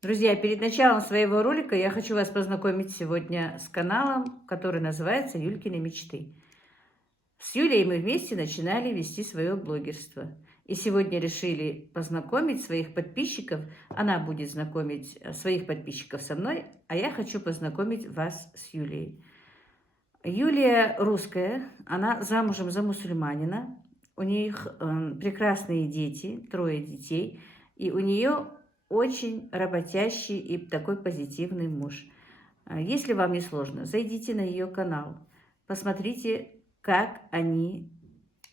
Друзья, перед началом своего ролика я хочу вас познакомить сегодня с каналом, который называется «Юлькины мечты». С Юлей мы вместе начинали вести свое блогерство. И сегодня решили познакомить своих подписчиков. Она будет знакомить своих подписчиков со мной, а я хочу познакомить вас с Юлией. Юлия русская, она замужем за мусульманина. У них прекрасные дети, 3 детей. И у нее очень работящий и такой позитивный муж. Если вам не сложно, зайдите на ее канал, посмотрите, как они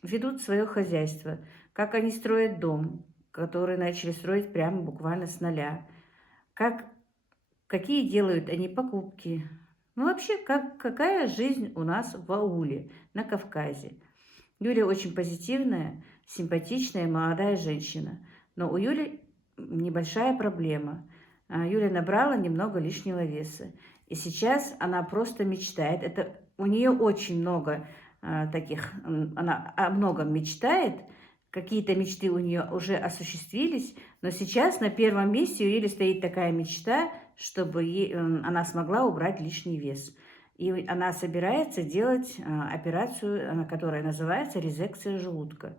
ведут свое хозяйство, как они строят дом, который начали строить прямо буквально с нуля, какие делают они покупки. Ну, вообще, какая жизнь у нас в ауле, на Кавказе. Юля очень позитивная, симпатичная, молодая женщина. Но у Юли небольшая проблема. Юля набрала немного лишнего веса. И сейчас она просто мечтает. У нее очень много таких, она о многом мечтает. Какие-то мечты у нее уже осуществились. Но сейчас на первом месте у Юли стоит такая мечта, чтобы она смогла убрать лишний вес. И она собирается делать операцию, которая называется резекция желудка.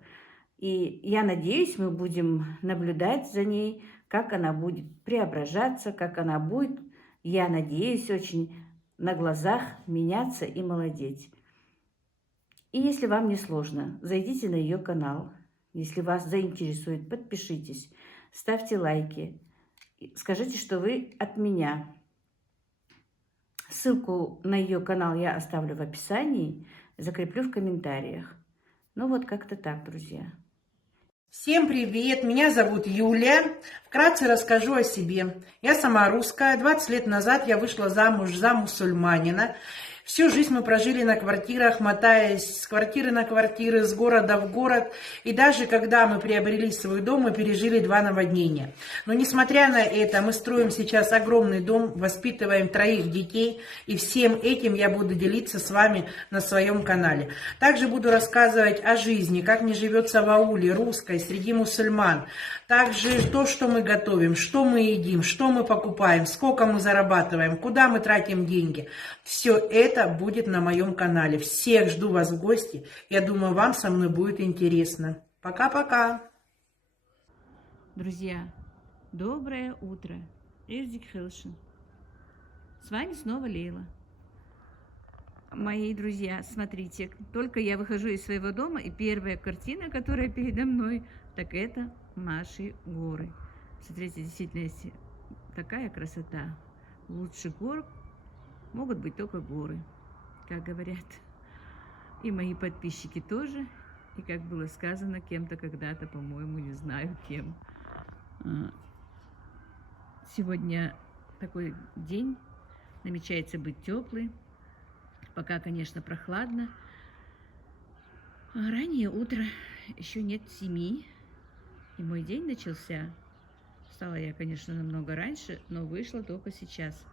И я надеюсь, мы будем наблюдать за ней, как она будет преображаться, как она будет, я надеюсь, очень на глазах меняться и молодеть. И если вам не сложно, зайдите на ее канал. Если вас заинтересует, подпишитесь, ставьте лайки, скажите, что вы от меня. Ссылку на ее канал я оставлю в описании, закреплю в комментариях. Ну вот как-то так, друзья. Всем привет, меня зовут Юлия. Вкратце расскажу о себе. Я сама русская. 20 лет назад я вышла замуж за мусульманина. Всю жизнь мы прожили на квартирах, мотаясь с квартиры на квартиры, с города в город. И даже когда мы приобрели свой дом, мы пережили 2 наводнения. Но несмотря на это, мы строим сейчас огромный дом, воспитываем 3 детей. И всем этим я буду делиться с вами на своем канале. Также буду рассказывать о жизни, как мне живется в ауле русской, среди мусульман. Также то, что мы готовим, что мы едим, что мы покупаем, сколько мы зарабатываем, куда мы тратим деньги. Все это будет на моем канале. Всех жду вас в гости. Я думаю, вам со мной будет интересно. Пока-пока. Друзья, доброе утро. Эрзик Хелшин. С вами снова Лейла. Мои друзья, смотрите, только я выхожу из своего дома, и первая картина, которая передо мной, так это наши горы. Смотрите, действительно, такая красота. Лучше гор могут быть только горы, как говорят. И мои подписчики тоже. И как было сказано кем-то когда-то, по-моему, не знаю кем. Сегодня такой день, намечается быть теплый. Пока, конечно, прохладно. Раннее утро, еще нет 7, и мой день начался. Встала я, конечно, намного раньше, но вышла только сейчас.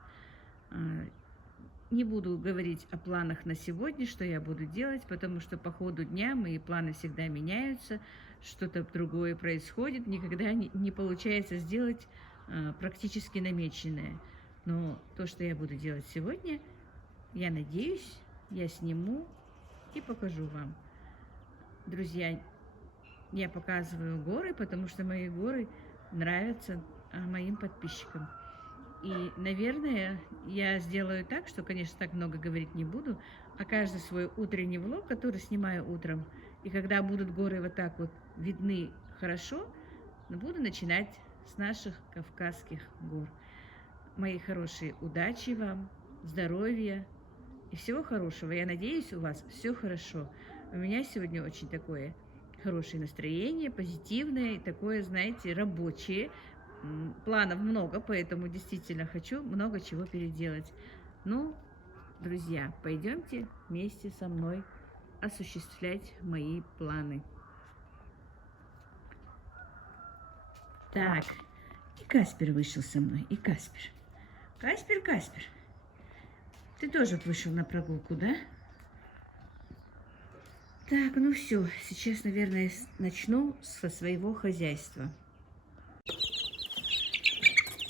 Не буду говорить о планах на сегодня, что я буду делать, потому что по ходу дня мои планы всегда меняются, что-то другое происходит, никогда не получается сделать практически намеченное. Но то, что я буду делать сегодня, я надеюсь, я сниму и покажу вам. Друзья, я показываю горы, потому что мои горы нравятся моим подписчикам. И, наверное, я сделаю так, что, конечно, так много говорить не буду, а каждый свой утренний влог, который снимаю утром, и когда будут горы вот так вот видны хорошо, буду начинать с наших Кавказских гор. Мои хорошие, удачи вам, здоровья и всего хорошего. Я надеюсь, у вас все хорошо. У меня сегодня очень такое хорошее настроение, позитивное и такое, знаете, рабочее. Планов много, поэтому действительно хочу много чего переделать. Ну, друзья, пойдемте вместе со мной осуществлять мои планы. Так, и Каспер вышел со мной, и Каспер. Каспер, ты тоже вышел на прогулку, да? Так, ну все, сейчас, наверное, начну со своего хозяйства.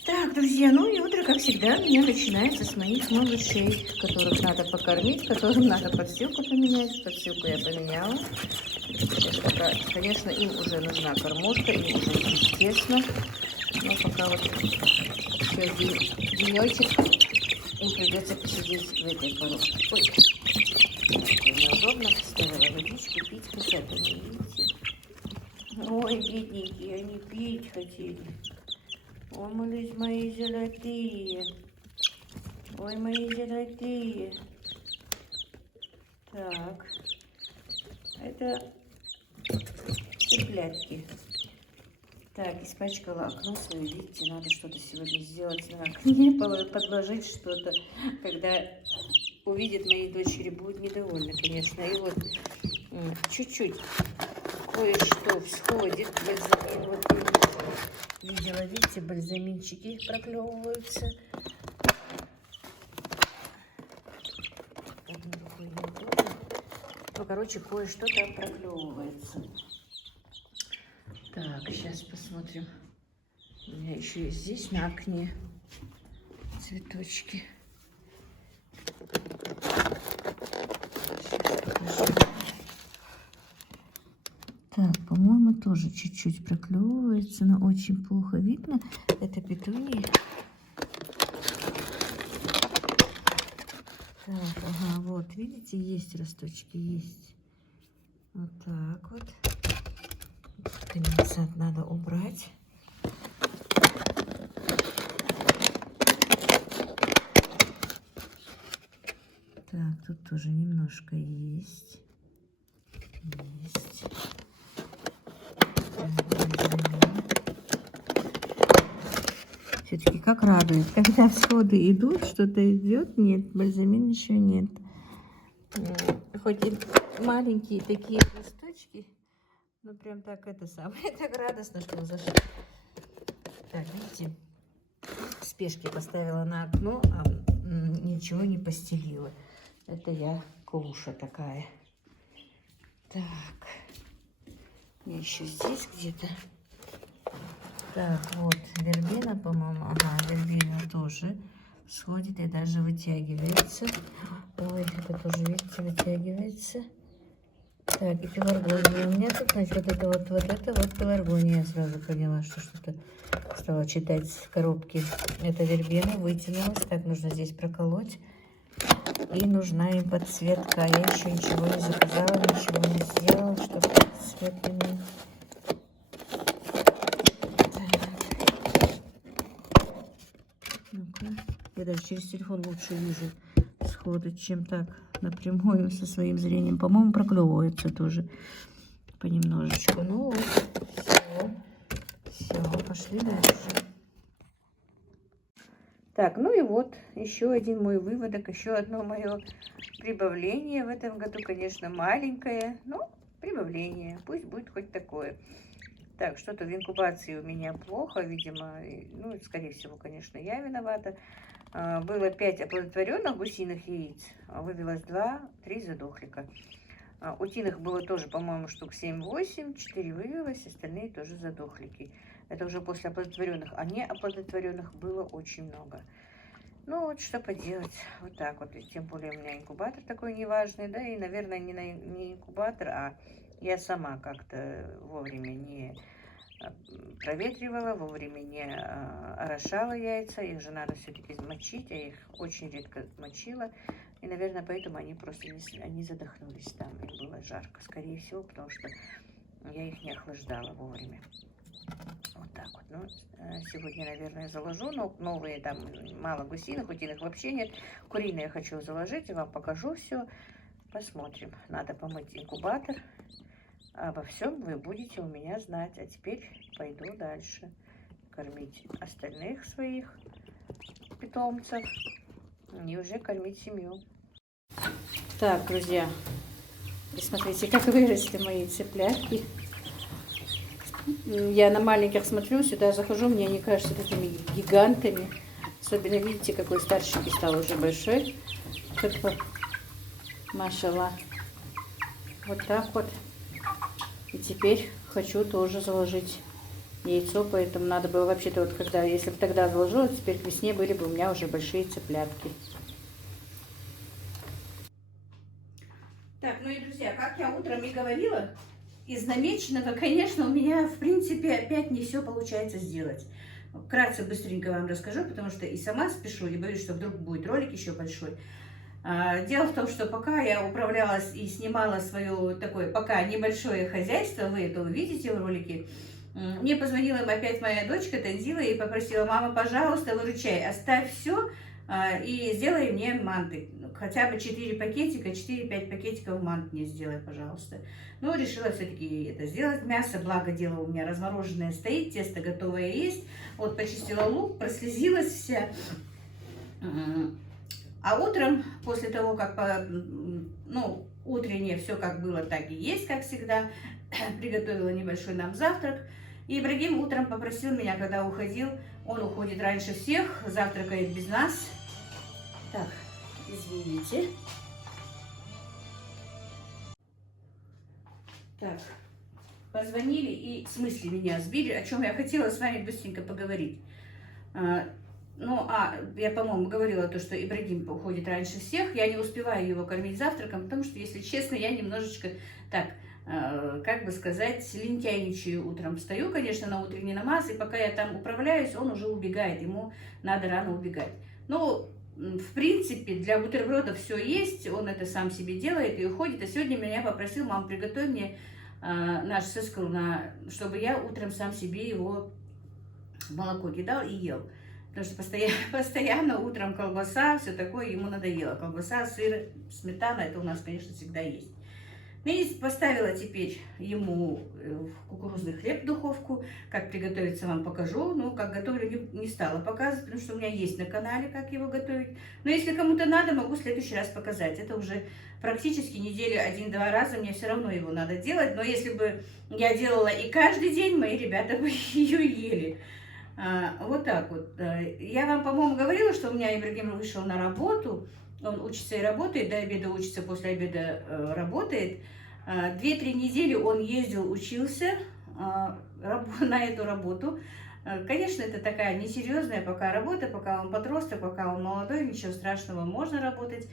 Так, друзья, ну и утро, как всегда, у меня начинается с моих малышей, которых надо покормить, которым надо подстилку поменять. Подстилку я поменяла. Конечно, им уже нужна кормушка, им уже естественно. Но пока вот еще денечек, им придется посидеть в этой коробке. Ой, неудобно, поставила водичку, пить хотят, они, видите? Ой, бедненькие, они пить хотели. Ой, мои золотые. Ой, мои золотые. Так. Это цыплятки. Так, испачкала окно свое. Видите, надо что-то сегодня сделать на окне, подложить что-то. Когда увидят мои дочери, будут недовольны, конечно. И вот чуть-чуть кое-что всходит. Бальзамин, вот видела, видите, бальзаминчики проклевываются. Одной рукой неудобно. Ну, короче, кое-что там проклевывается. Так, сейчас посмотрим. У меня еще есть здесь на окне цветочки. Так, по-моему, тоже чуть-чуть проклевывается, но очень плохо видно. Это петунии. Так, ага, вот, видите, есть росточки, есть. Вот так вот. Конденсат надо убрать. Так, тут тоже немножко есть. Есть. Все-таки как радует, когда всходы идут, что-то идет, нет, бальзамин еще нет. Хоть и маленькие такие листочки, но прям так это самое, так радостно, что зашли. Так, видите, в спешке поставила на окно, а ничего не постелила. Это я клуша такая. Так, еще здесь где-то. Так, вот, вербена, по-моему, ага, вербена тоже сходит и даже вытягивается. Ой, это тоже, видите, вытягивается. Так, и пеларгония. У меня тут, значит, вот это вот пеларгония. Я сразу поняла, что что-то стала читать в коробке. Это вербена вытянулась. Так, нужно здесь проколоть. И нужна им подсветка. Я еще ничего не заказала, ничего не сделала, чтобы подсветка не... Я даже через телефон лучше вижу сходы, чем так напрямую со своим зрением. По-моему, проклевывается тоже понемножечку. Ну вот, все, пошли дальше. Так, ну и вот еще один мой выводок, еще одно мое прибавление в этом году, конечно, маленькое, но прибавление, пусть будет хоть такое. Так, что-то в инкубации у меня плохо, видимо, ну, скорее всего, конечно, я виновата. Было 5 оплодотворенных гусиных яиц, вывелось 2, 3 задохлика. Утиных было тоже, по-моему, штук 7-8, 4 вывелось, остальные тоже задохлики. Это уже после оплодотворенных, а не оплодотворенных было очень много. Ну вот, что поделать, вот так вот, и тем более у меня инкубатор такой неважный, да, и, наверное, не инкубатор, а я сама как-то вовремя не проветривала, вовремя не орошала яйца, их же надо все-таки мочить, я их очень редко мочила, и, наверное, поэтому они просто они задохнулись там, им было жарко, скорее всего, потому что я их не охлаждала вовремя. Вот так вот, ну, сегодня, наверное, заложу, но новые там мало гусиных, утиных вообще нет, куриные хочу заложить, и вам покажу все, посмотрим, надо помыть инкубатор. Обо всем вы будете у меня знать. А теперь пойду дальше кормить остальных своих питомцев и уже кормить семью. Так, друзья, посмотрите, как выросли мои цыплятки. Я на маленьких смотрю, сюда захожу, мне они кажутся такими гигантами. Особенно, видите, какой старший стал уже большой. Как-то, машалла. Вот так вот. И теперь хочу тоже заложить яйцо, поэтому надо было вообще-то вот когда, если бы тогда отложила, теперь к весне были бы у меня уже большие цыплятки. Так, ну и, друзья, как я утром и говорила, из намеченного, конечно, у меня, в принципе, опять не все получается сделать. Вкратце, быстренько вам расскажу, потому что и сама спешу, и боюсь, что вдруг будет ролик еще большой. Дело в том, что пока я управлялась и снимала свое такое пока небольшое хозяйство, вы это увидите в ролике, мне позвонила опять моя дочка Танзила и попросила: мама, пожалуйста, выручай, оставь все и сделай мне манты. Хотя бы 4 пакетика, 4-5 пакетиков мант мне сделай, пожалуйста. Ну, решила все-таки это сделать. Мясо, благо дело, у меня размороженное стоит, тесто готовое есть. Вот почистила лук, прослезилась вся. А утром, после того, как, ну, утреннее все как было, так и есть, как всегда, приготовила небольшой нам завтрак. И Ибрагим утром попросил меня, когда уходил, он уходит раньше всех, завтракает без нас. Так, извините. Так, позвонили и в смысле меня сбили, о чем я хотела с вами быстренько поговорить. Я, по-моему, говорила то, что Ибрагим уходит раньше всех. Я не успеваю его кормить завтраком, потому что, если честно, я немножечко так, как бы сказать, лентяйничаю утром. Встаю, конечно, на утренний намаз, и пока я там управляюсь, он уже убегает, ему надо рано убегать. Ну, в принципе, для бутербродов все есть, он это сам себе делает и уходит. А сегодня меня попросил: мам, приготовь мне наш сескл, чтобы я утром сам себе его в молоко кидал и ел. Потому что постоянно утром колбаса, все такое ему надоело. Колбаса, сыр, сметана, это у нас, конечно, всегда есть. Ну и поставила теперь ему кукурузный хлеб в духовку. Как приготовиться, вам покажу. Ну, как готовлю, не стала показывать, потому что у меня есть на канале, как его готовить. Но если кому-то надо, могу в следующий раз показать. Это уже практически неделю 1-2 раза, мне все равно его надо делать. Но если бы я делала и каждый день, мои ребята бы ее ели. Вот так вот. Я вам, по-моему, говорила, что у меня Ибрагим вышел на работу. Он учится и работает, до обеда учится, после обеда работает. 2-3 недели он ездил, учился на эту работу. Конечно, это такая несерьезная пока работа, пока он подросток, пока он молодой, ничего страшного, можно работать.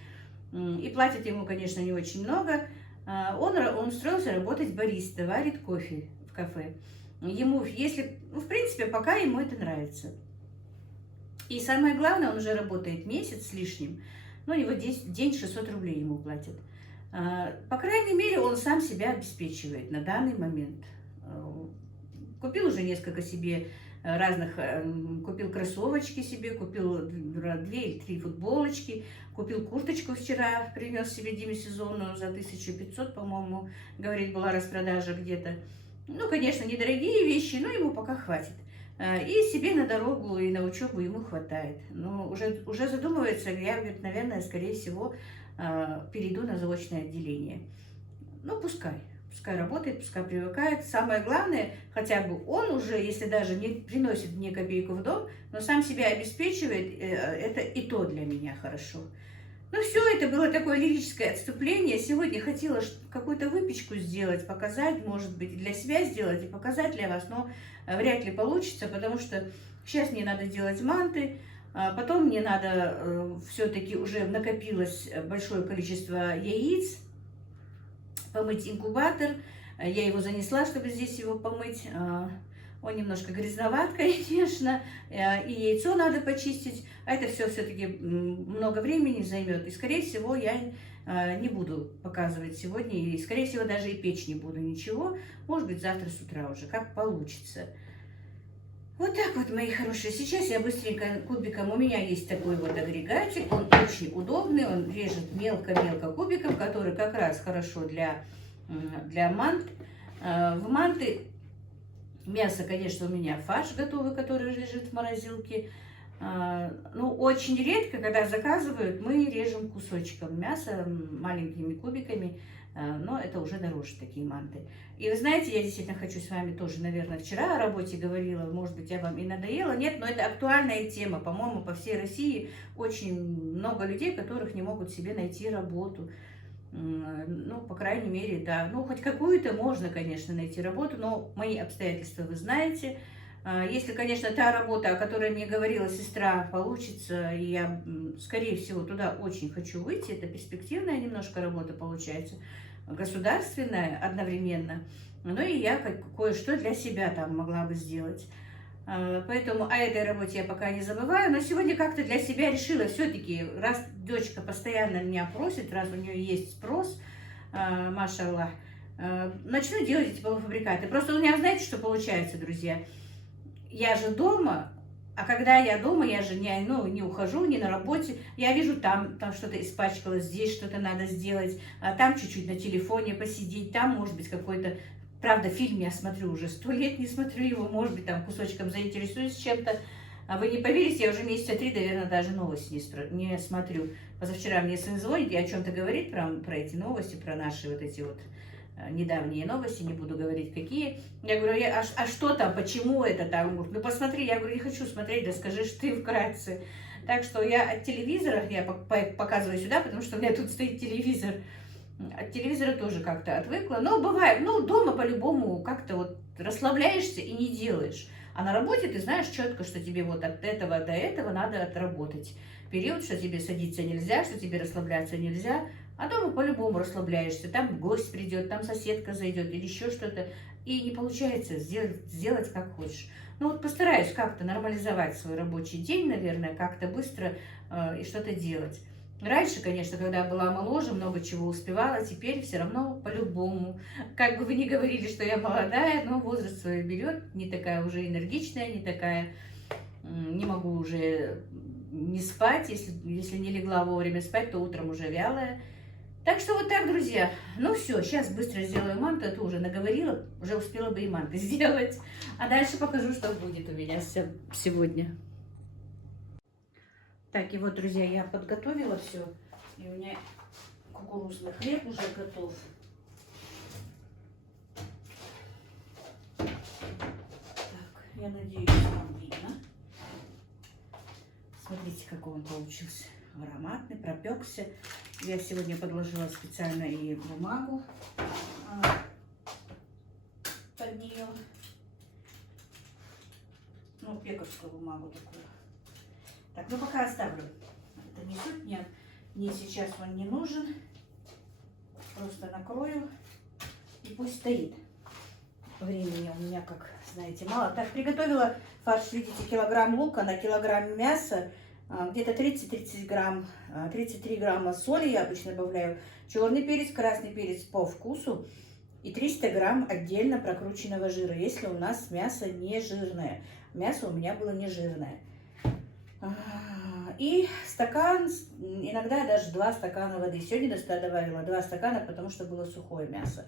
И платят ему, конечно, не очень много. Он устроился работать бариста, варит кофе в кафе. Ему, если, в принципе, пока ему это нравится. И самое главное, он уже работает месяц с лишним, но его день 600 рублей ему платят. По крайней мере, он сам себя обеспечивает на данный момент. Купил уже несколько себе разных, купил кроссовочки себе, купил 2 или 3 футболочки, купил курточку вчера, принес себе демисезонную за 1500, по-моему, говорит, была распродажа где-то. Ну, конечно, недорогие вещи, но ему пока хватит. И себе на дорогу и на учебу ему хватает. Но уже задумывается, я, говорит, наверное, скорее всего, перейду на заочное отделение. Ну, пускай работает, пускай привыкает. Самое главное, хотя бы он уже, если даже не приносит мне копейку в дом, но сам себя обеспечивает, это и то для меня хорошо. Ну все, это было такое лирическое отступление. Сегодня хотела какую-то выпечку сделать, показать, может быть, для себя сделать и показать для вас, но вряд ли получится, потому что сейчас мне надо делать манты, потом мне надо, все-таки уже накопилось большое количество яиц, помыть инкубатор. Я его занесла, чтобы здесь его помыть. Он немножко грязноват, конечно, и яйцо надо почистить. А это все-таки много времени займет. И, скорее всего, я не буду показывать сегодня. И, скорее всего, даже и печь не буду ничего. Может быть, завтра с утра уже, как получится. Вот так вот, мои хорошие. Сейчас я быстренько кубиком. У меня есть такой вот агрегатик. Он очень удобный. Он режет мелко-мелко кубиком, который как раз хорошо для мант. В манты мясо, конечно, у меня фарш готовый, который лежит в морозилке. Ну, очень редко, когда заказывают, мы режем кусочком мяса маленькими кубиками, но это уже дороже, такие манты. И вы знаете, я действительно хочу с вами тоже, наверное, вчера о работе говорила, может быть, я вам и надоела. Нет, но это актуальная тема. По-моему, по всей России очень много людей, которых не могут себе найти работу. Ну, по крайней мере, да. Ну, хоть какую-то можно, конечно, найти работу, но мои обстоятельства вы знаете. Если, конечно, та работа, о которой мне говорила сестра, получится, и я, скорее всего, туда очень хочу выйти, это перспективная немножко работа получается, государственная одновременно, ну и я кое-что для себя там могла бы сделать. Поэтому о этой работе я пока не забываю, но сегодня как-то для себя решила все-таки, раз дочка постоянно меня просит, раз у нее есть спрос, машаллах, начну делать эти полуфабрикаты. Просто у меня, знаете, что получается, друзья? Я же дома, а когда я дома, я же не ухожу, не на работе, я вижу, там что-то испачкалось, здесь что-то надо сделать, а там чуть-чуть на телефоне посидеть, там, может быть, какой-то... Правда, фильм я смотрю уже 100 лет, не смотрю его, может быть, там кусочком заинтересуюсь чем-то. А вы не поверите, я уже месяца 3, наверное, даже новости не смотрю. Позавчера мне сын звонит и о чем-то говорит про эти новости, про наши вот эти вот недавние новости, не буду говорить какие. Я говорю, а что там, почему это там? Ну посмотри, я говорю, не хочу смотреть, да скажи ты вкратце. Так что я от телевизора, я показываю сюда, потому что у меня тут стоит телевизор. От телевизора тоже как-то отвыкла. Но бывает, ну дома по-любому как-то вот расслабляешься и не делаешь. А на работе ты знаешь четко, что тебе вот от этого до этого надо отработать. Период, что тебе садиться нельзя, что тебе расслабляться нельзя. А дома по-любому расслабляешься. Там гость придет, там соседка зайдет или еще что-то. И не получается сделать как хочешь. Ну вот постараюсь как-то нормализовать свой рабочий день, наверное, как-то быстро и что-то делать. Раньше, конечно, когда я была моложе, много чего успевала, теперь все равно по-любому. Как бы вы ни говорили, что я молодая, но возраст свой берет, не такая уже энергичная, не такая, не могу уже не спать, если не легла вовремя спать, то утром уже вялая. Так что вот так, друзья. Ну все, сейчас быстро сделаю манту, это уже наговорила, уже успела бы и манты сделать. А дальше покажу, что будет у меня сегодня. Так, и вот, друзья, я подготовила все, и у меня кукурузный хлеб уже готов. Так, я надеюсь, вам видно. Смотрите, какой он получился. Ароматный, пропекся. Я сегодня подложила специально и бумагу под нее. Ну, пекарскую бумагу такую. Так, ну пока оставлю. Это не суть, мне сейчас он не нужен. Просто накрою и пусть стоит. Времени у меня, как знаете, мало. Так, приготовила фарш, видите, килограмм лука на килограмм мяса. Где-то 30-30 грамм, 33 грамма соли я обычно добавляю. Черный перец, красный перец по вкусу. И 300 грамм отдельно прокрученного жира, если у нас мясо не жирное. Мясо у меня было не жирное. И стакан, иногда даже 2 стакана воды. Сегодня добавила 2 стакана, потому что было сухое мясо.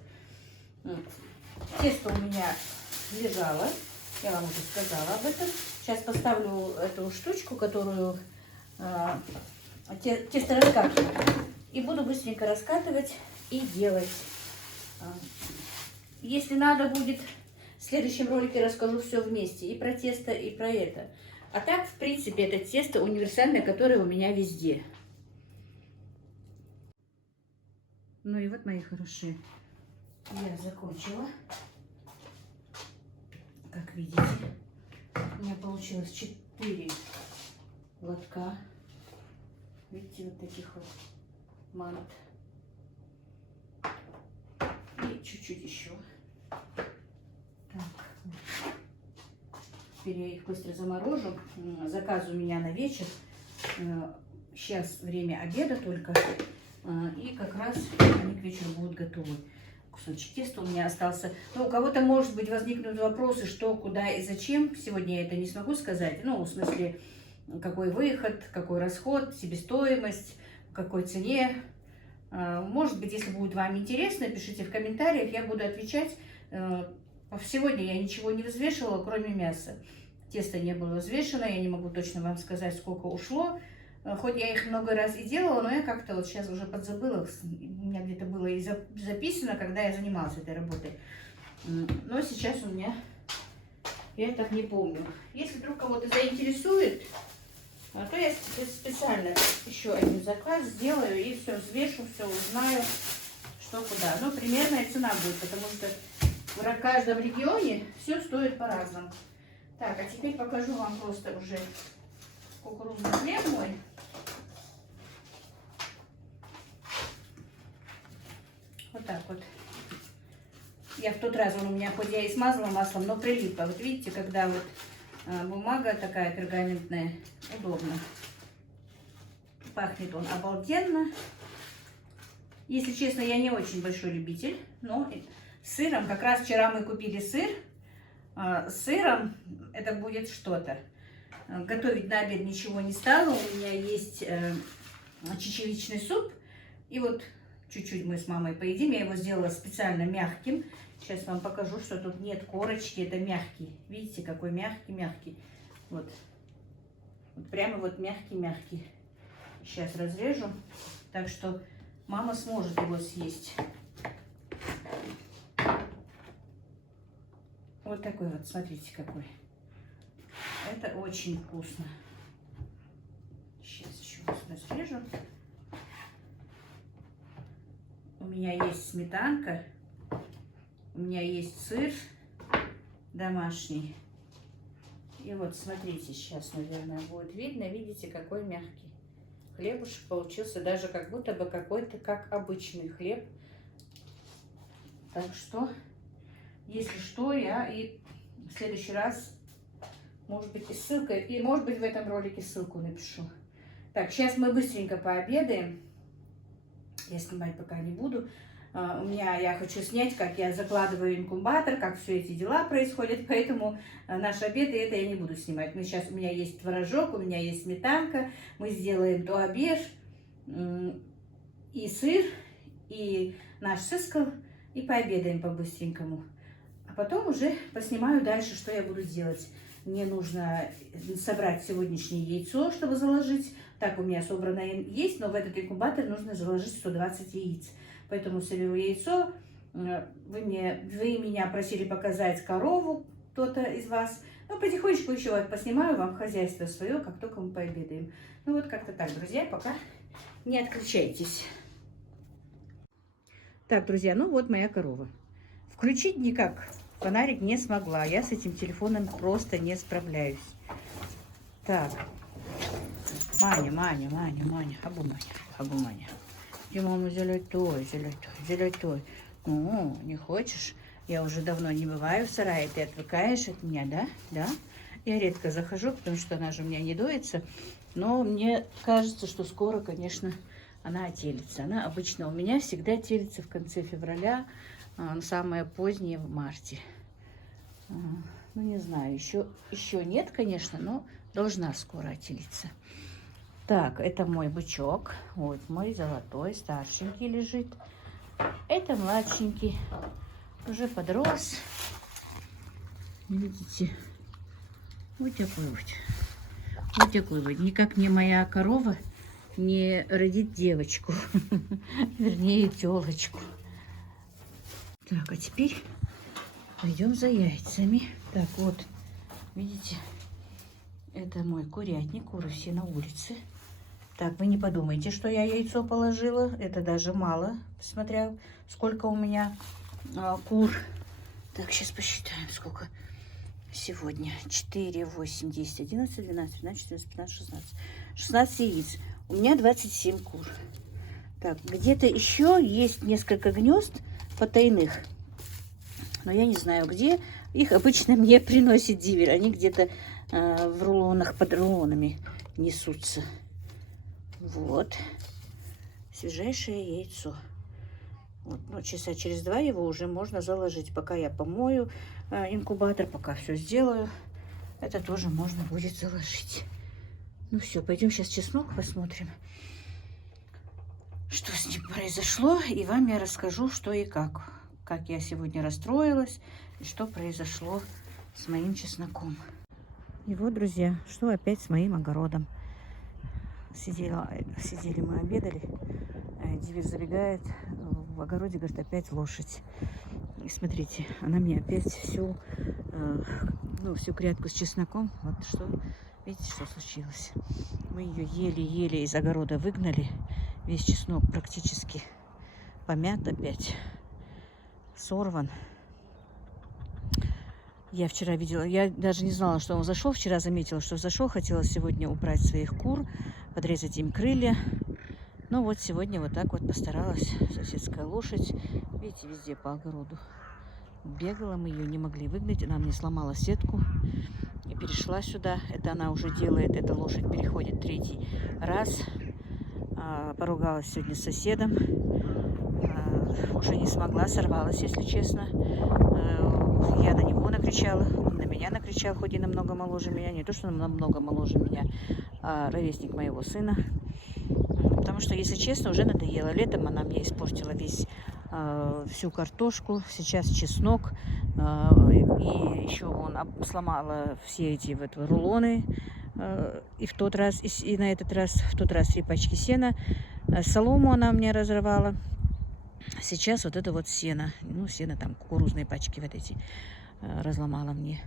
Тесто у меня лежало, я вам уже сказала об этом. Сейчас поставлю эту штучку, которую тесто раскатываю. И буду быстренько раскатывать и делать. Если надо будет, в следующем ролике расскажу все вместе. И про тесто, и про это. А так, в принципе, это тесто универсальное, которое у меня везде. Ну и вот, мои хорошие, я закончила. Как видите, у меня получилось 4 лотка. Видите, вот таких вот мант. И чуть-чуть еще. Так. Теперь я их быстро заморожу. Заказ у меня на вечер. Сейчас время обеда только. И как раз они к вечеру будут готовы. Кусочек теста у меня остался. Ну, у кого-то, может быть, возникнут вопросы, что, куда и зачем. Сегодня я это не смогу сказать. Ну, в смысле, какой выход, какой расход, себестоимость, в какой цене. Может быть, если будет вам интересно, пишите в комментариях, я буду отвечать. Сегодня я ничего не взвешивала, кроме мяса. Тесто не было взвешено, я не могу точно вам сказать, сколько ушло. Хоть я их много раз и делала, но я как-то вот сейчас уже подзабыла. У меня где-то было и записано, когда я занималась этой работой. Но сейчас у меня, я так не помню. Если вдруг кого-то заинтересует, то я специально еще один заказ сделаю и все взвешу, все узнаю, что куда. Ну, примерная цена будет, потому что в каждом регионе все стоит по-разному. Так, а теперь покажу вам просто уже кукурузный хлеб мой. Вот так вот. Я в тот раз, он у меня, хоть я и смазала маслом, но прилипла. Вот видите, когда вот бумага такая пергаментная, удобно. Пахнет он обалденно. Если честно, я не очень большой любитель, но с сыром, как раз вчера мы купили сыр. С сыром это будет что-то. Готовить на обед ничего не стала. У меня есть чечевичный суп. И вот чуть-чуть мы с мамой поедим. Я его сделала специально мягким. Сейчас вам покажу, что тут нет корочки. Это мягкий. Видите, какой мягкий-мягкий. Вот. Вот прямо вот мягкий-мягкий. Сейчас разрежу. Так что мама сможет его съесть. Вот такой вот, смотрите какой. Это очень вкусно. Сейчас еще раз разрежу. У меня есть сметанка. У меня есть сыр домашний. И вот смотрите, сейчас, наверное, будет видно. Видите, какой мягкий. Хлебушек получился даже как будто бы какой-то как обычный хлеб. Так что, если что, я и в следующий раз, может быть, и ссылкой, и может быть в этом ролике ссылку напишу. Так, сейчас мы быстренько пообедаем. Я снимать пока не буду. Я хочу снять, как я закладываю инкубатор, как все эти дела происходят, поэтому наш обед, и это я не буду снимать. У меня есть творожок, у меня есть сметанка, мы сделаем дуабеш, и сыр, и наш сыскал, и пообедаем по-быстренькому. А потом уже поснимаю дальше, что я буду делать. Мне нужно собрать сегодняшнее яйцо, чтобы заложить. Так у меня собранное есть, но в этот инкубатор нужно заложить 120 яиц. Поэтому соберу яйцо. Вы меня просили показать корову, кто-то из вас. Ну, потихонечку еще вот поснимаю вам хозяйство свое, как только мы пообедаем. Ну, вот как-то так, друзья, пока не отключайтесь. Так, друзья, ну вот моя корова. Включить никак фонарик не смогла. Я с этим телефоном просто не справляюсь. Так. Маня, абу Маня. Где мама золотой. Ну, не хочешь? Я уже давно не бываю в сарае, ты отвыкаешь от меня, да? Да? Я редко захожу, потому что она же у меня не доится. Но мне кажется, что скоро, конечно, она отелится. Она обычно у меня всегда телится в конце февраля, самое позднее в марте. Ну, не знаю, еще нет, конечно, но должна скоро отелиться. Так, это мой бычок. Вот мой золотой, старшенький лежит. Это младшенький. Уже подрос. Видите? Вот такой вот. Вот такой вот. Никак не моя корова не родит девочку. Вернее, телочку. Так, а теперь пойдем за яйцами. Так, вот. Видите? Это мой курятник. Куры все на улице. Так, вы не подумайте, что я яйцо положила. Это даже мало, смотря сколько у меня кур. Так, сейчас посчитаем, сколько сегодня. 4, 8, 10, 11, 12, 13, 14, 15, 16. 16 яиц. У меня 27 кур. Так, где-то еще есть несколько гнезд потайных. Но я не знаю, где. Их обычно мне приносит дивер. Они где-то в рулонах, под рулонами несутся. Вот. Свежайшее яйцо. Вот. Ну, часа через 2 его уже можно заложить. Пока я помою инкубатор, пока все сделаю, это тоже можно будет заложить. Ну все, пойдем сейчас чеснок посмотрим, что с ним произошло. И вам я расскажу, что и как. Как я сегодня расстроилась и что произошло с моим чесноком. И вот, друзья, что опять с моим огородом. Сидели мы, обедали. Дивер забегает в огороде, говорит, опять лошадь. И смотрите, она мне опять всю грядку с чесноком. Вот что, видите, что случилось. Мы ее еле-еле из огорода выгнали. Весь чеснок практически помят опять, сорван. Я вчера видела, я даже не знала, что он зашел. Вчера заметила, что зашел. Хотела сегодня убрать своих кур, подрезать им крылья. Но вот сегодня вот так вот постаралась. Соседская лошадь. Видите, везде по огороду. Бегала, мы ее не могли выгнать. Она мне сломала сетку и перешла сюда. Это она уже делает, эта лошадь переходит 3-й раз. Поругалась сегодня с соседом. Уже не смогла, сорвалась, если честно. Я на него накричала, он на меня накричал, хоть и намного моложе меня. Не то, что он намного моложе меня, а ровесник моего сына. Потому что, если честно, уже надоело. Летом она мне испортила всю картошку, сейчас чеснок. И еще он сломала все эти вот рулоны. И в тот раз, и на этот раз, в тот раз 3 пачки сена. Солому она мне разорвала. Сейчас вот это вот сено. Ну, сено там, кукурузные пачки вот эти разломала мне.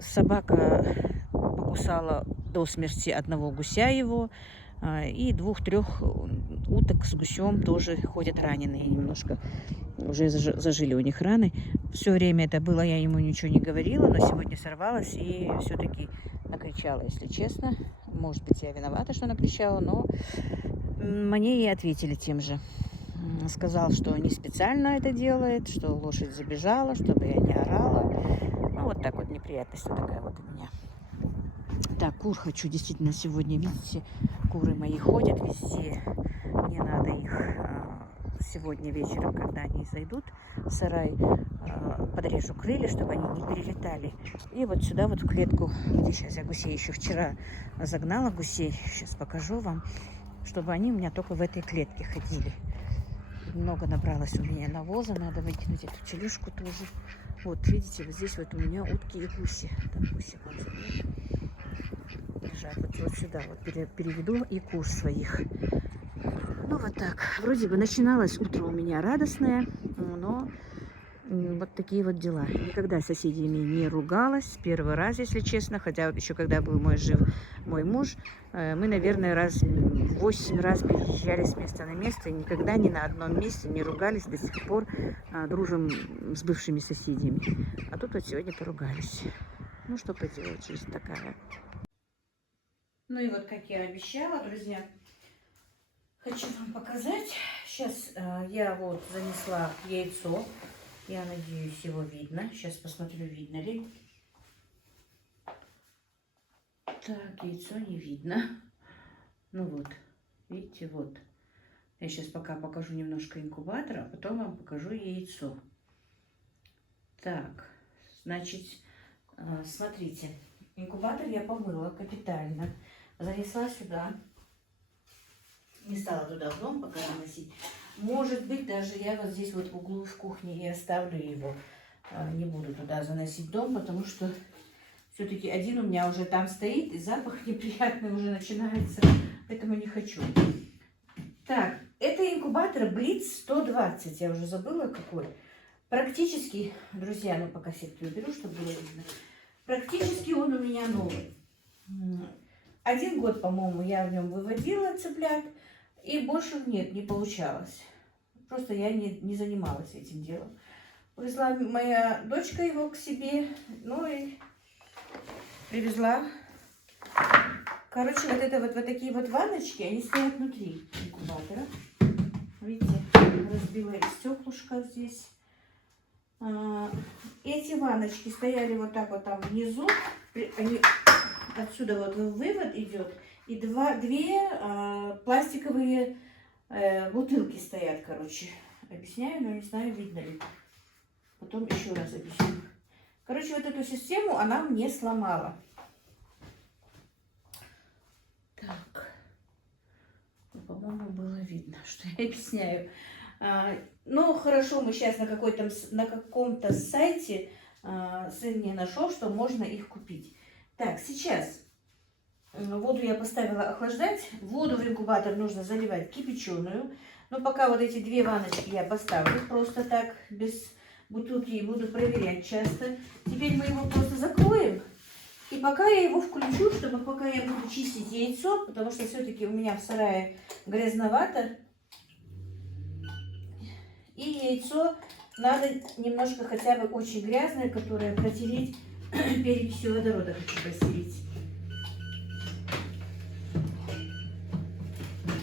Собака покусала до смерти одного гуся его. И 2-3 уток с гусем тоже ходят раненые немножко. Уже зажили у них раны. Все время это было, я ему ничего не говорила, но сегодня сорвалась и все-таки накричала, если честно. Может быть, я виновата, что накричала, но мне и ответили тем же. Сказал, что не специально это делает, что лошадь забежала, чтобы я не орала. Ну, вот так вот неприятность такая вот у меня. Так, кур хочу действительно сегодня, видите, куры мои ходят везде. Мне надо их сегодня вечером, когда они зайдут в сарай, подрежу крылья, чтобы они не перелетали. И вот сюда вот в клетку, где сейчас я гусей еще вчера загнала гусей, сейчас покажу вам, чтобы они у меня только в этой клетке ходили. Много набралось у меня навоза, надо выкинуть эту тележку тоже. Вот, видите, вот здесь вот у меня утки и гуси. Там гуси вот лежат. Вот сюда вот переведу и кур своих. Ну, вот так. Вроде бы начиналось утро у меня радостное, но вот такие вот дела. Никогда с соседями не ругалась. Первый раз, если честно. Хотя еще когда был жив мой муж, мы, наверное, 8 раз переезжали с места на место. И никогда ни на одном месте не ругались. До сих пор дружим с бывшими соседями. А тут вот сегодня поругались. Ну, что поделать, жизнь такая. Ну и вот, как я обещала, друзья, хочу вам показать. Сейчас я вот занесла яйцо. Я надеюсь, его видно. Сейчас посмотрю, видно ли. Так, яйцо не видно. Ну вот, видите, вот. Я сейчас пока покажу немножко инкубатора, а потом вам покажу яйцо. Так, значит, смотрите. Инкубатор я помыла капитально. Занесла сюда. Не стала туда в дом пока наносить. Может быть, даже я вот здесь вот в углу в кухне и оставлю его. Не буду туда заносить в дом, потому что все-таки один у меня уже там стоит, и запах неприятный уже начинается. Поэтому не хочу. Так, это инкубатор Blitz 120. Я уже забыла какой. Практически, друзья, ну пока сетки уберу, чтобы было видно. Практически он у меня новый. 1 год, по-моему, я в нем выводила цыплят. И больше нет, не получалось. Просто я не занималась этим делом. Привезла моя дочка его к себе. Ну и привезла. Короче, вот это вот такие вот ванночки, они стоят внутри инкубатора. Видите, разбила стеклышко здесь. Эти ванночки стояли вот так вот там внизу. Они, отсюда вот вывод идет. И две пластиковые бутылки стоят, короче. Объясняю, но не знаю, видно ли. Потом еще раз объясню. Короче, вот эту систему она мне сломала. Так. Ну, по-моему, было видно, что я объясняю. Ну, хорошо, мы сейчас на каком-то сайте сын мне нашел, что можно их купить. Так, сейчас воду я поставила охлаждать. Воду в инкубатор нужно заливать кипяченую. Но пока вот эти 2 ванночки я поставлю просто так, без бутылки, и буду проверять часто. Теперь мы его просто закроем. И пока я его включу, чтобы пока я буду чистить яйцо, потому что все-таки у меня в сарае грязновато. И яйцо Надо немножко хотя бы очень грязное, которое протереть перекисью водорода, хочу постелить.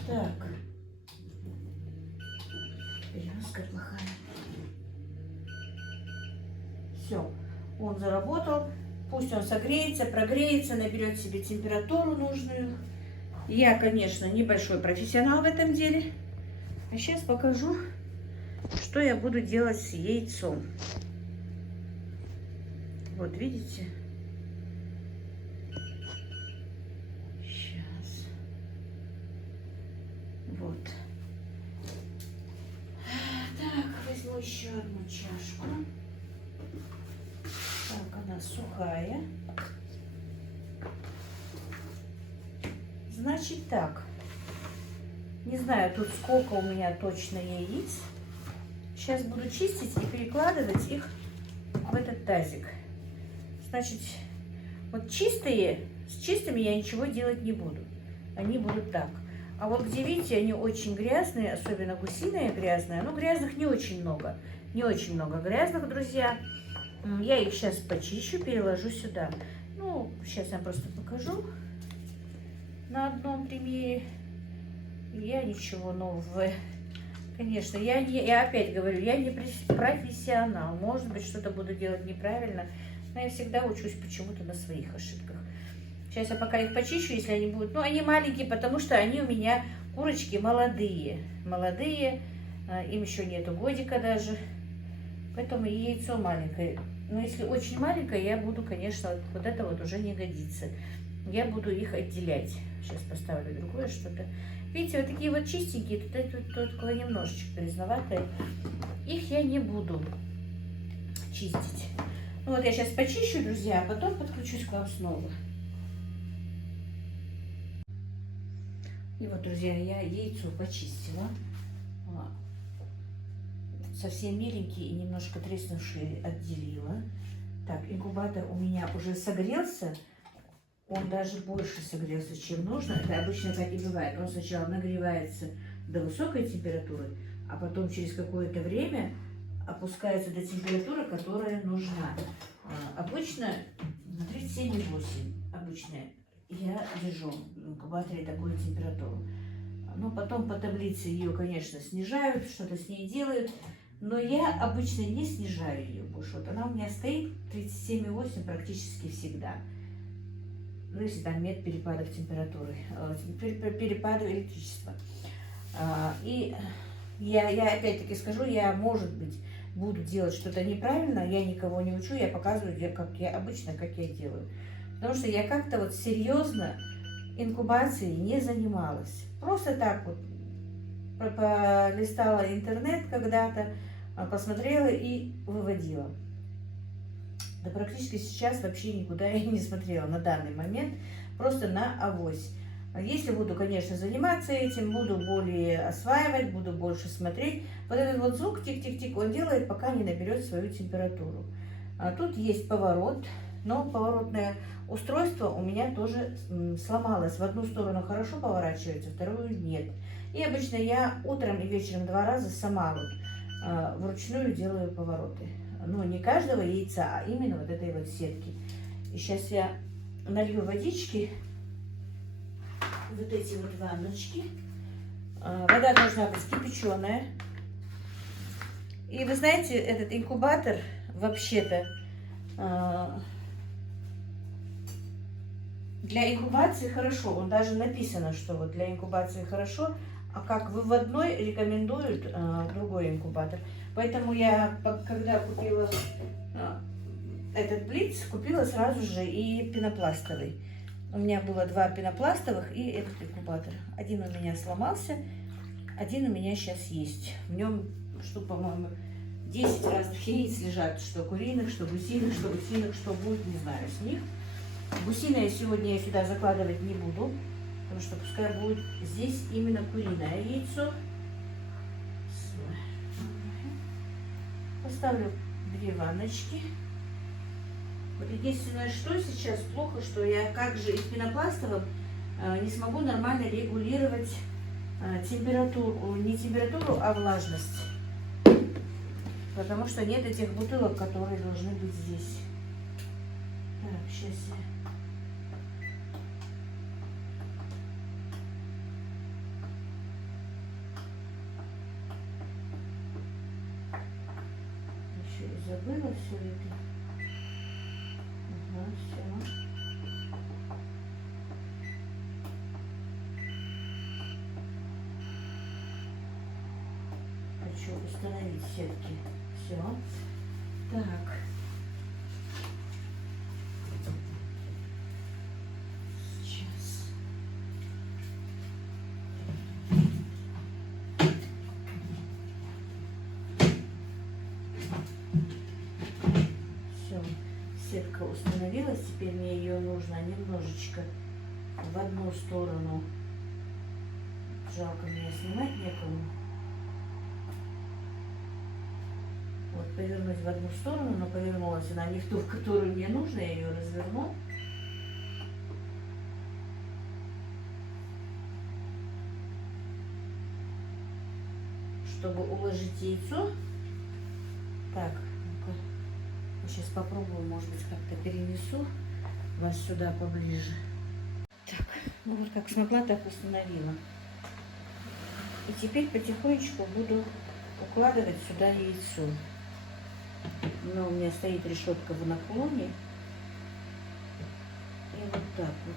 Так. Переноска плохая. Все, он заработал. Пусть он согреется, прогреется, наберет себе температуру нужную. Я, конечно, небольшой профессионал в этом деле. А сейчас покажу, что я буду делать с яйцом. Вот, видите? Сейчас. Вот. Так, возьму еще одну чашку. Так, она сухая. Значит так. Не знаю, тут сколько у меня точно яиц. Сейчас буду чистить и перекладывать их в этот тазик. Значит, вот чистые, с чистыми я ничего делать не буду. Они будут так. А вот где, видите, они очень грязные, особенно гусиная грязная. Ну, грязных не очень много. Не очень много грязных, друзья. Я их сейчас почищу, переложу сюда. Ну, сейчас я просто покажу на одном примере. Я ничего нового. Конечно, я опять говорю, я не профессионал. Может быть, что-то буду делать неправильно. Но я всегда учусь почему-то на своих ошибках. Сейчас я пока их почищу, если они будут... Ну, они маленькие, потому что они у меня, курочки, молодые. Молодые, им еще нету годика даже. Поэтому и яйцо маленькое. Но если очень маленькое, я буду, конечно, вот это вот уже не годится. Я буду их отделять. Сейчас поставлю другое что-то. Видите, вот такие вот чистенькие, тут только немножечко грязноватые. Их я не буду чистить. Ну вот я сейчас почищу, друзья, а потом подключусь к вам снова. И вот, друзья, я яйцо почистила. Совсем меленькие и немножко треснувшие отделила. Так, инкубатор у меня уже согрелся. Он даже больше согрелся, чем нужно. Это обычно так и бывает. Он сначала нагревается до высокой температуры, а потом через какое-то время опускается до температуры, которая нужна. Обычно на 37,8. Обычно я держу в инкубаторе такую температуру. Но потом по таблице ее, конечно, снижают, что-то с ней делают. Но я обычно не снижаю ее больше. Вот она у меня стоит 37,8 практически всегда. Ну, если там нет перепадов температуры, перепадов электричества. И я опять-таки скажу, я, может быть, буду делать что-то неправильно, я никого не учу, я показываю, как я обычно, как я делаю. Потому что я как-то вот серьезно инкубацией не занималась. Просто так вот полистала интернет когда-то, посмотрела и выводила. Да практически сейчас вообще никуда я не смотрела на данный момент, просто на авось. Если буду, конечно, заниматься этим, буду более осваивать, буду больше смотреть. Вот этот вот звук тик-тик-тик он делает, пока не наберет свою температуру. Тут есть поворот, но поворотное устройство у меня тоже сломалось. В одну сторону хорошо поворачивается, вторую нет. И обычно я утром и вечером 2 раза сама вот, вручную делаю повороты. Но не каждого яйца, а именно вот этой вот сетки. И сейчас я налью водички, вот эти вот ванночки. Вода должна быть кипяченая. И вы знаете, этот инкубатор вообще-то для инкубации хорошо. Он даже написано, что вот для инкубации хорошо, а как выводной рекомендуют другой инкубатор. Поэтому я, когда купила этот Блиц, купила сразу же и пенопластовый. У меня было 2 пенопластовых и этот инкубатор. Один у меня сломался, один у меня сейчас есть. В нем штук, по-моему, 10 разных яиц лежат, что куриных, что гусиных, что будет, не знаю, с них. Гусиное сегодня я сюда закладывать не буду, потому что пускай будет здесь именно куриное яйцо. Поставлю 2 ванночки. Вот единственное, что сейчас плохо, что я как же из пенопластовым не смогу нормально регулировать температуру, не температуру, а влажность. Потому что нет этих бутылок, которые должны быть здесь. Так, сейчас я... Еще и забыла все это. Ага, все. Хочу установить сетки. Все. Так. Сейчас. Все. Сетка установилась. Теперь мне ее нужно немножечко в одну сторону. Жалко меня снимать некому. Вот, повернуть в одну сторону, но повернулась она не в ту, в которую мне нужно, я ее разверну. Чтобы уложить яйцо. Так, ну-ка, сейчас попробую, может быть, как-то перенесу вас сюда поближе. Так, ну вот как смогла, так установила. И теперь потихонечку буду укладывать сюда яйцо. Но у меня стоит решетка в наклоне. И вот так вот.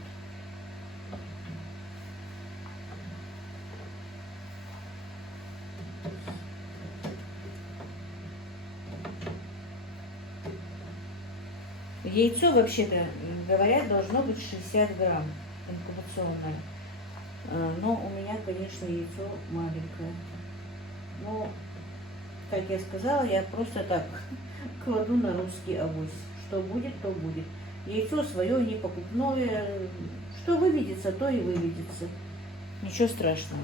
Яйцо, вообще-то, говорят, должно быть 60 грамм инкубационное. Но у меня, конечно, яйцо маленькое. Но, как я сказала, я просто так кладу на русский авось. Что будет, то будет. Яйцо свое, не покупное. Что выведется, то и выведется. Ничего страшного.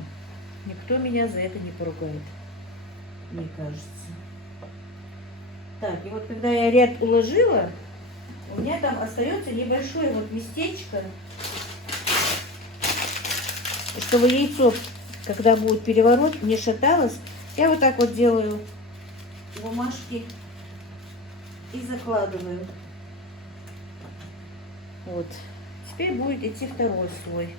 Никто меня за это не поругает. Мне кажется. Так, и вот когда я ряд уложила, у меня там остается небольшое вот местечко, чтобы яйцо, когда будет переворот, не шаталось. Я вот так вот делаю бумажки и закладываю. Вот. Теперь будет идти второй слой.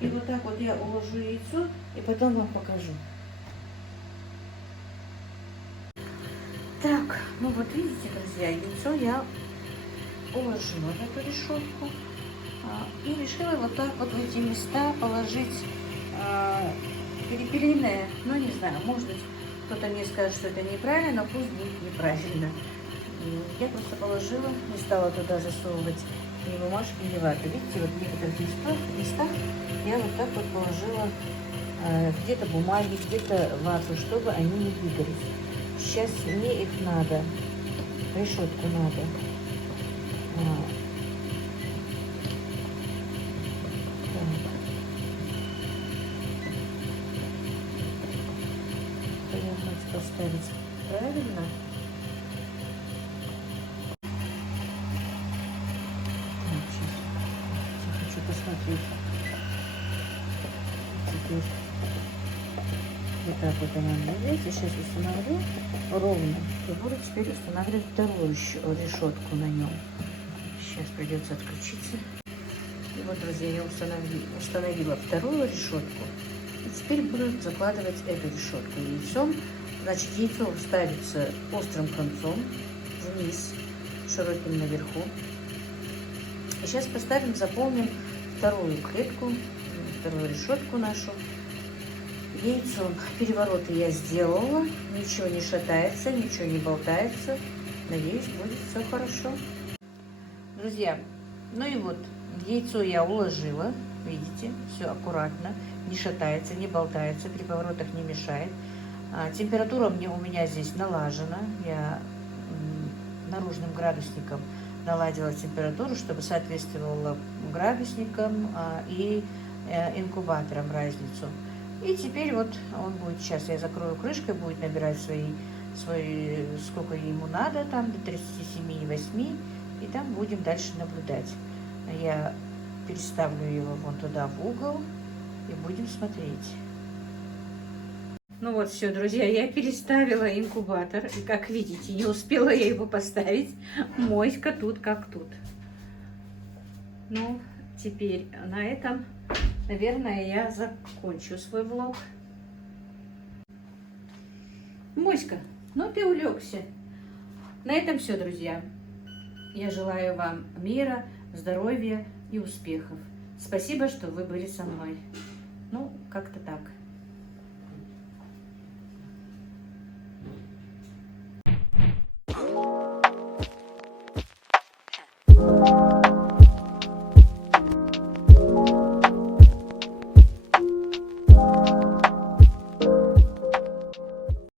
И вот так вот я уложу яйцо и потом вам покажу. Так, ну вот видите, друзья, яйцо я уложила в эту решетку. И решила вот так вот в эти места положить перепелиное. Ну, не знаю, может быть, кто-то мне скажет, что это неправильно, но пусть будет неправильно. Я просто положила, не стала туда засовывать ни бумажки, ни ваты. Видите, вот в некоторых местах я вот так вот положила где-то бумаги, где-то вату, чтобы они не двигались. Сейчас мне их надо, решетку надо. Поставить правильно. Так, сейчас хочу посмотреть. Теперь вот так вот она видите, сейчас установлю ровно и буду теперь устанавливать вторую решетку на нем. Сейчас придется отключиться. И вот, друзья, я установила вторую решетку. И теперь буду закладывать эту решетку яйцом. Значит, яйцо ставится острым концом вниз, широким наверху. И сейчас поставим, заполним вторую клетку, вторую решетку нашу яйцом. Перевороты я сделала, ничего не шатается, ничего не болтается. Надеюсь, будет все хорошо. Друзья, ну и вот, яйцо я уложила, видите, все аккуратно, не шатается, не болтается, при поворотах не мешает. Температура у меня здесь налажена. Я наружным градусником наладила температуру, чтобы соответствовала градусникам и инкубаторам разницу. И теперь вот он будет, сейчас я закрою крышкой, будет набирать свои сколько ему надо, там до 37,8, и там будем дальше наблюдать. Я переставлю его вон туда в угол и будем смотреть. Ну вот все, друзья, я переставила инкубатор. И, как видите, не успела я его поставить. Моська тут как тут. Ну, теперь на этом, наверное, я закончу свой влог. Моська, ну ты улегся. На этом все, друзья. Я желаю вам мира, здоровья и успехов. Спасибо, что вы были со мной. Ну, как-то так.